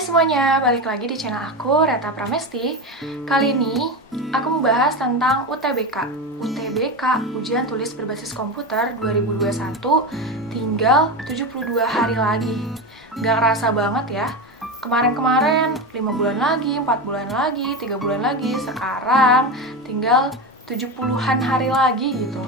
Hai semuanya, balik lagi di channel aku, Reta Pramesti. Kali ini aku mau bahas tentang UTBK. UTBK, Ujian Tulis Berbasis Komputer 2021, tinggal 72 hari lagi. Gak kerasa banget ya. Kemarin-kemarin 5 bulan lagi, 4 bulan lagi, 3 bulan lagi. Sekarang tinggal 70-an hari lagi gitu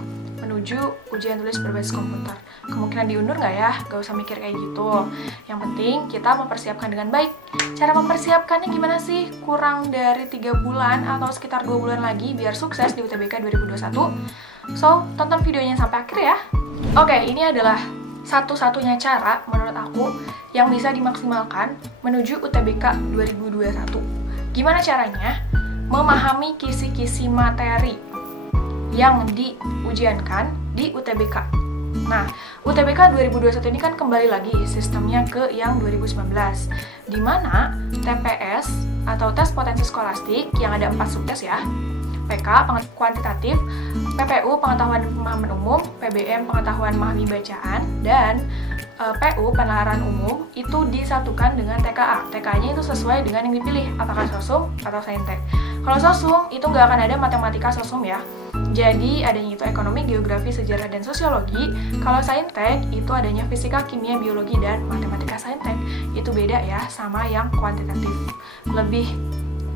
menuju ujian tulis berbasis komputer. Kemungkinan diundur nggak ya? Gak usah mikir kayak gitu. Yang penting kita mempersiapkan dengan baik. Cara mempersiapkannya gimana sih? Kurang dari 3 bulan atau sekitar 2 bulan lagi biar sukses di UTBK 2021. So, tonton videonya sampai akhir ya. Oke, ini adalah satu-satunya cara menurut aku yang bisa dimaksimalkan menuju UTBK 2021. Gimana caranya? Memahami kisi-kisi materi yang diujiankan di UTBK. Nah, UTBK 2021 ini kan kembali lagi sistemnya ke yang 2019, di mana TPS atau tes potensi skolastik yang ada 4 subtes ya, PK kuantitatif, PPU pengetahuan dan pemahaman umum, PBM pengetahuan memahami bacaan, dan PU penalaran umum itu disatukan dengan TKA. TKA-nya itu sesuai dengan yang dipilih, apakah sosum atau saintek. Kalau sosum itu nggak akan ada matematika sosum ya. Jadi adanya itu ekonomi, geografi, sejarah, dan sosiologi. Kalau saintek itu adanya fisika, kimia, biologi, dan matematika saintek. Itu beda ya sama yang kuantitatif. Lebih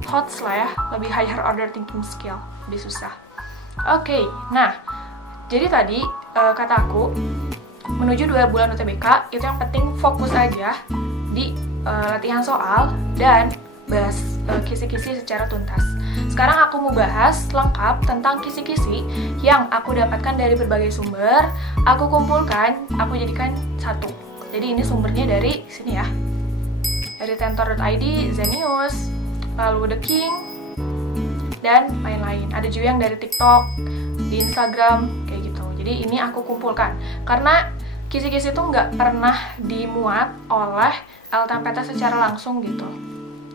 hot lah ya, lebih higher order thinking skill, lebih susah. Oke, nah jadi tadi kata aku menuju 2 bulan UTBK itu yang penting fokus aja di latihan soal dan bahas kisi-kisi secara tuntas. Sekarang aku mau bahas lengkap tentang kisi-kisi yang aku dapatkan dari berbagai sumber. Aku kumpulkan, aku jadikan satu. Jadi ini sumbernya dari sini ya, dari tentor.id, Zenius, lalu The King, dan lain-lain. Ada juga yang dari TikTok, di Instagram, kayak gitu. Jadi ini aku kumpulkan karena kisi-kisi itu nggak pernah dimuat oleh LTMPT secara langsung gitu.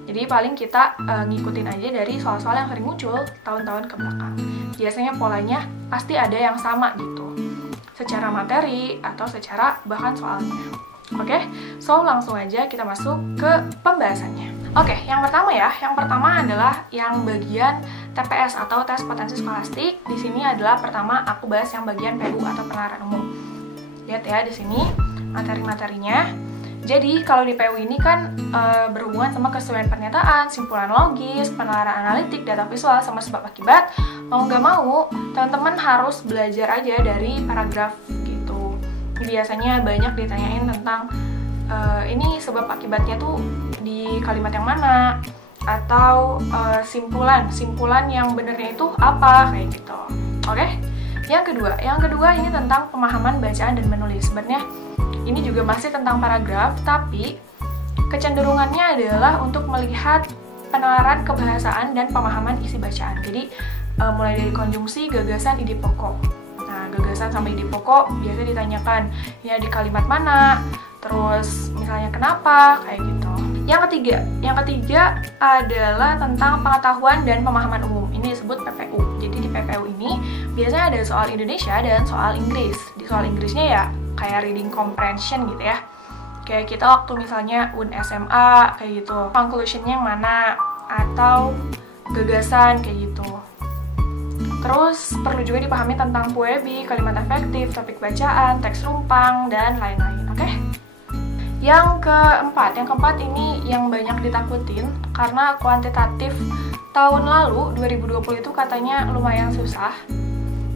Jadi paling kita ngikutin aja dari soal-soal yang sering muncul tahun-tahun ke belakang. Biasanya polanya pasti ada yang sama gitu, secara materi atau secara bahan soalnya. Oke, so langsung aja kita masuk ke pembahasannya. Oke, yang pertama ya, yang pertama adalah yang bagian TPS atau tes potensi skolastik. Di sini adalah pertama aku bahas yang bagian PU atau penalaran umum. Lihat ya di sini materi-materinya. Jadi kalau di PU ini kan berhubungan sama kesesuaian pernyataan, simpulan logis, penalaran analitik, data visual, sama sebab akibat. Mau nggak mau, teman-teman harus belajar aja dari paragraf gitu. Biasanya banyak ditanyain tentang ini sebab akibatnya tuh di kalimat yang mana, atau simpulan yang benernya itu apa, kayak gitu. Oke? Yang kedua ini tentang pemahaman bacaan dan menulis. Sebenarnya ini juga masih tentang paragraf, tapi kecenderungannya adalah untuk melihat penalaran kebahasaan dan pemahaman isi bacaan. Jadi mulai dari konjungsi, gagasan, ide pokok. Nah, gagasan sama ide pokok biasanya ditanyakan ya di kalimat mana, terus misalnya kenapa, kayak gitu. Yang ketiga adalah tentang pengetahuan dan pemahaman umum. Ini disebut PPU. Jadi di PPU ini biasanya ada soal Indonesia dan soal Inggris. Di soal Inggrisnya ya kayak reading comprehension gitu ya. Kayak kita waktu misalnya UN SMA kayak gitu. Conclusion-nya yang mana atau gagasan kayak gitu. Terus perlu juga dipahami tentang puebi, kalimat efektif, topik bacaan, teks rumpang, dan lain-lain. Oke? Yang keempat ini yang banyak ditakutin karena kuantitatif tahun lalu 2020 itu katanya lumayan susah.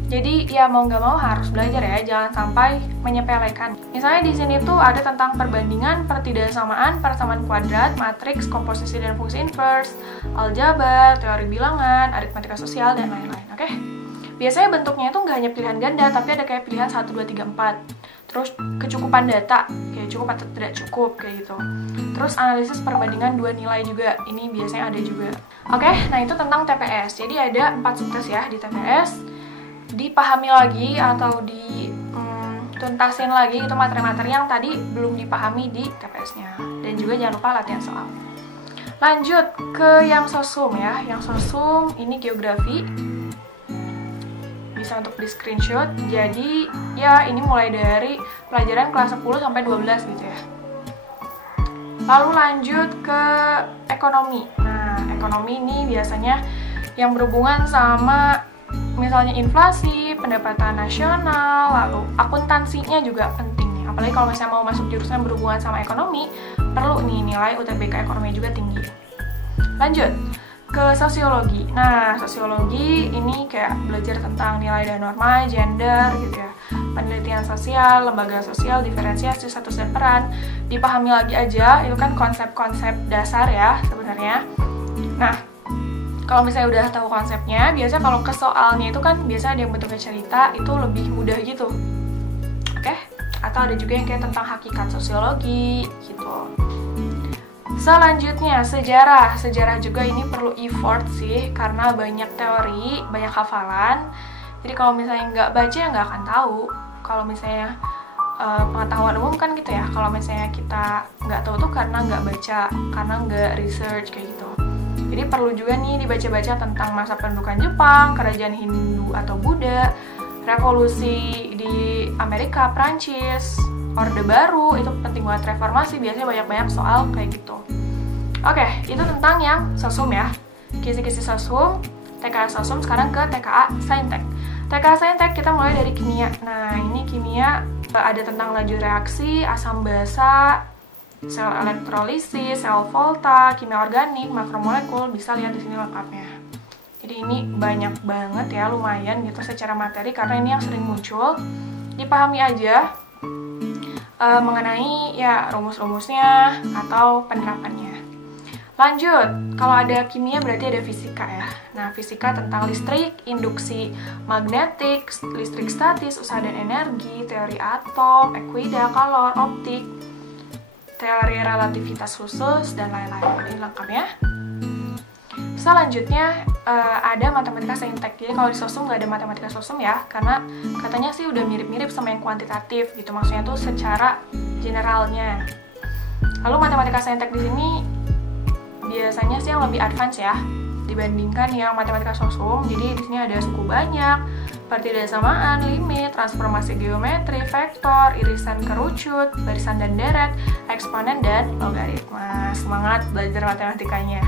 Jadi ya mau nggak mau harus belajar ya, jangan sampai menyepelekan. Misalnya di sini tuh ada tentang perbandingan, pertidaksamaan, persamaan kuadrat, matriks, komposisi dan fungsi inverse, aljabar, teori bilangan, aritmatika sosial, dan lain-lain. Oke? Biasanya bentuknya itu nggak hanya pilihan ganda, tapi ada kayak pilihan 1, 2, 3, 4. Terus kecukupan data, kayak cukup atau tidak cukup, kayak gitu. Terus analisis perbandingan 2 nilai juga, ini biasanya ada juga. Oke, nah itu tentang TPS. Jadi ada 4 subtes ya di TPS. Dipahami lagi atau dituntasin lagi itu materi-materi yang tadi belum dipahami di TPS-nya. Dan juga jangan lupa latihan soal. Lanjut ke yang sosum ya. Yang sosum ini geografi. Bisa untuk di screenshot. Jadi ya ini mulai dari pelajaran kelas 10 sampai 12 gitu ya. Lalu lanjut ke ekonomi. Nah, ekonomi ini biasanya yang berhubungan sama misalnya inflasi, pendapatan nasional, lalu akuntansinya juga penting nih. Apalagi kalau misalnya mau masuk jurusan berhubungan sama ekonomi, perlu nih nilai UTBK ekonomi juga tinggi. Lanjut ke sosiologi. Nah, sosiologi ini kayak belajar tentang nilai dan norma, gender gitu ya, penelitian sosial, lembaga sosial, diferensiasi, status dan peran. Dipahami lagi aja, itu kan konsep-konsep dasar ya sebenarnya. Nah, kalau misalnya udah tahu konsepnya, biasa kalau ke soalnya itu kan biasa ada yang bentuknya cerita, itu lebih mudah gitu. Oke? Atau ada juga yang kayak tentang hakikat sosiologi gitu. Selanjutnya, sejarah. Sejarah juga ini perlu effort sih, karena banyak teori, banyak hafalan. Jadi kalau misalnya nggak baca, ya nggak akan tahu. Kalau misalnya pengetahuan umum kan gitu ya, kalau misalnya kita nggak tahu tuh karena nggak baca, karena nggak research kayak gitu. Jadi perlu juga nih dibaca-baca tentang masa pendudukan Jepang, kerajaan Hindu atau Buddha, revolusi di Amerika, Prancis, Orde Baru, itu penting banget, reformasi, biasanya banyak-banyak soal kayak gitu. Oke, itu tentang yang sosum ya, kisi-kisi sosum, TKA sosum. Sekarang ke TKA Saintek. TKA Saintek kita mulai dari kimia. Nah, ini kimia ada tentang laju reaksi, asam basa, sel elektrolisis, sel volta, kimia organik, makromolekul, bisa lihat di sini lengkapnya. Jadi ini banyak banget ya, lumayan gitu secara materi, karena ini yang sering muncul. Dipahami aja mengenai ya rumus-rumusnya atau penerapannya. Lanjut, kalau ada kimia berarti ada fisika ya. Nah, fisika tentang listrik, induksi magnetik, listrik statis, usaha dan energi, teori atom, ekuida, kalor, optik, teori relativitas khusus, dan lain-lain. Ini lengkap ya. Selanjutnya ada matematika saintek. Jadi kalau di sosum nggak ada matematika sosum ya, karena katanya sih udah mirip-mirip sama yang kuantitatif gitu. Maksudnya tuh secara generalnya. Lalu matematika saintek di sini biasanya sih yang lebih advance ya dibandingkan yang matematika sosum. Jadi di sini ada suku banyak, pertidasamaan, limit, transformasi geometri, vektor, irisan kerucut, barisan dan deret, eksponen dan logaritma. Semangat belajar matematikanya.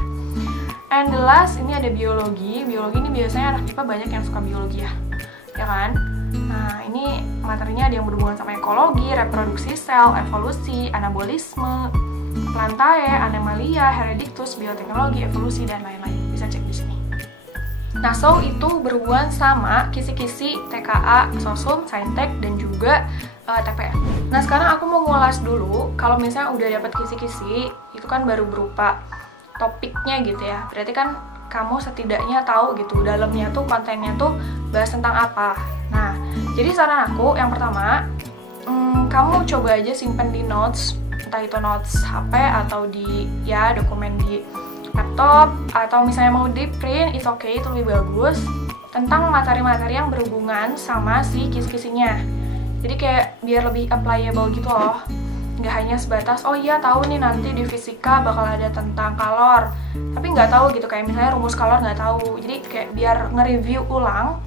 And the last, ini ada biologi. Biologi ini biasanya anak IPA banyak yang suka biologi ya kan? Nah, ini materinya ada yang berhubungan sama ekologi, reproduksi sel, evolusi, anabolisme, plantae, animalia, heredictus, bioteknologi, evolusi, dan lain-lain. Bisa cek di sini. Nah, so itu berhubungan sama kisi-kisi TKA, sosum, saintek, dan juga TPM. Nah, sekarang aku mau ngulas dulu, kalau misalnya udah dapat kisi-kisi, itu kan baru berupa topiknya gitu ya. Berarti kan kamu setidaknya tahu gitu, dalamnya tuh, kontennya tuh bahas tentang apa. Nah, jadi saran aku, yang pertama, kamu coba aja simpen di notes, entah itu notes HP atau di ya dokumen di laptop, atau misalnya mau di print, it's okay, itu lebih bagus, tentang materi-materi yang berhubungan sama si kisi-kisinya. Jadi kayak biar lebih applicable gitu loh, nggak hanya sebatas oh iya tahu nih nanti di fisika bakal ada tentang kalor, tapi nggak tahu gitu, kayak misalnya rumus kalor nggak tahu. Jadi kayak biar nge-review ulang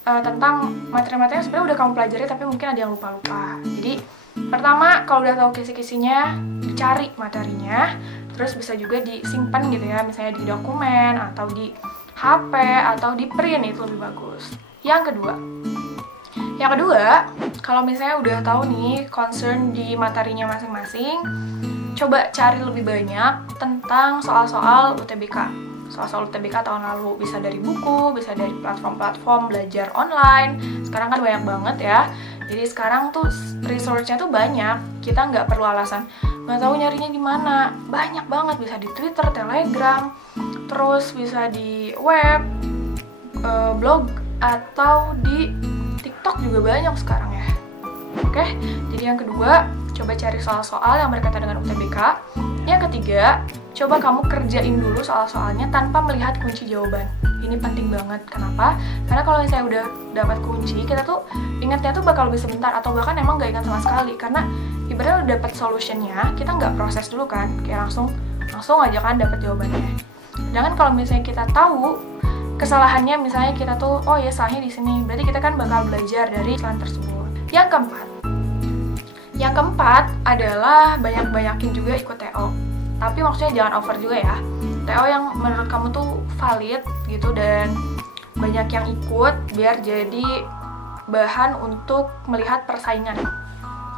tentang materi-materi yang sebenarnya udah kamu pelajari tapi mungkin ada yang lupa-lupa. Jadi pertama, kalau udah tahu kisi-kisinya, dicari materinya, terus bisa juga disimpan gitu ya, misalnya di dokumen atau di HP atau di print, itu lebih bagus. Yang kedua, kalau misalnya udah tahu nih concern di materinya masing-masing, coba cari lebih banyak tentang soal-soal UTBK. Soal-soal UTBK tahun lalu, bisa dari buku, bisa dari platform-platform belajar online. Sekarang kan banyak banget ya. Jadi sekarang tuh resource-nya tuh banyak. Kita nggak perlu alasan nggak tahu nyarinya di mana. Banyak banget, bisa di Twitter, Telegram, terus bisa di web, blog, atau di TikTok juga banyak sekarang ya. Oke, jadi yang kedua, coba cari soal-soal yang berkaitan dengan UTBK. Yang ketiga, coba kamu kerjain dulu soal-soalnya tanpa melihat kunci jawaban. Ini penting banget. Kenapa? Karena kalau misalnya udah dapat kunci, kita tuh ingatnya tuh bakal lebih sebentar, atau bahkan emang nggak ingat sama sekali. Karena ibaratnya udah dapat solutionnya, kita nggak proses dulu kan, kayak langsung aja kan dapat jawabannya. Sedangkan kalau misalnya kita tahu kesalahannya, misalnya kita tuh oh ya salahnya di sini, berarti kita kan bakal belajar dari kesalahan tersebut. Yang keempat, Yang keempat adalah banyak-banyakin juga ikut TO. Tapi maksudnya jangan over juga ya. TO yang menurut kamu tuh valid gitu dan banyak yang ikut, biar jadi bahan untuk melihat persaingan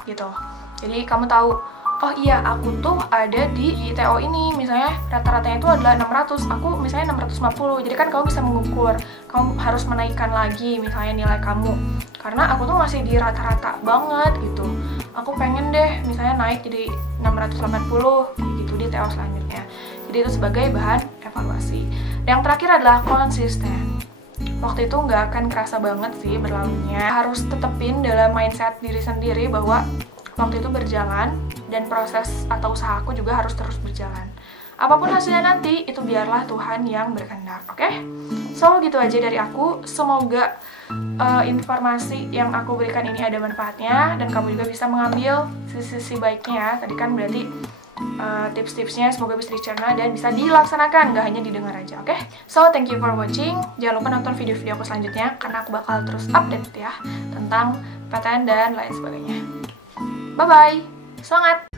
gitu. Jadi kamu tahu, oh iya aku tuh ada di TO ini, misalnya rata-ratanya itu adalah 600, aku misalnya 650. Jadi kan kamu bisa mengukur, kamu harus menaikkan lagi misalnya nilai kamu, karena aku tuh masih di rata-rata banget gitu. Aku pengen deh misalnya naik jadi 680 gitu di TO selanjutnya. Jadi itu sebagai bahan evaluasi. Dan yang terakhir adalah konsisten. Waktu itu nggak akan kerasa banget sih berlalunya. Harus tetepin dalam mindset diri sendiri bahwa waktu itu berjalan dan proses atau usaha aku juga harus terus berjalan. Apapun hasilnya nanti, itu biarlah Tuhan yang berkehendak, oke? So, gitu aja dari aku. Semoga informasi yang aku berikan ini ada manfaatnya dan kamu juga bisa mengambil sisi-sisi baiknya ya. Tadi kan berarti tips-tipsnya semoga bisa dicerna dan bisa dilaksanakan, gak hanya didengar aja, oke? So, thank you for watching. Jangan lupa nonton video-video aku selanjutnya karena aku bakal terus update ya tentang PTN dan lain sebagainya. Bye-bye! Semangat!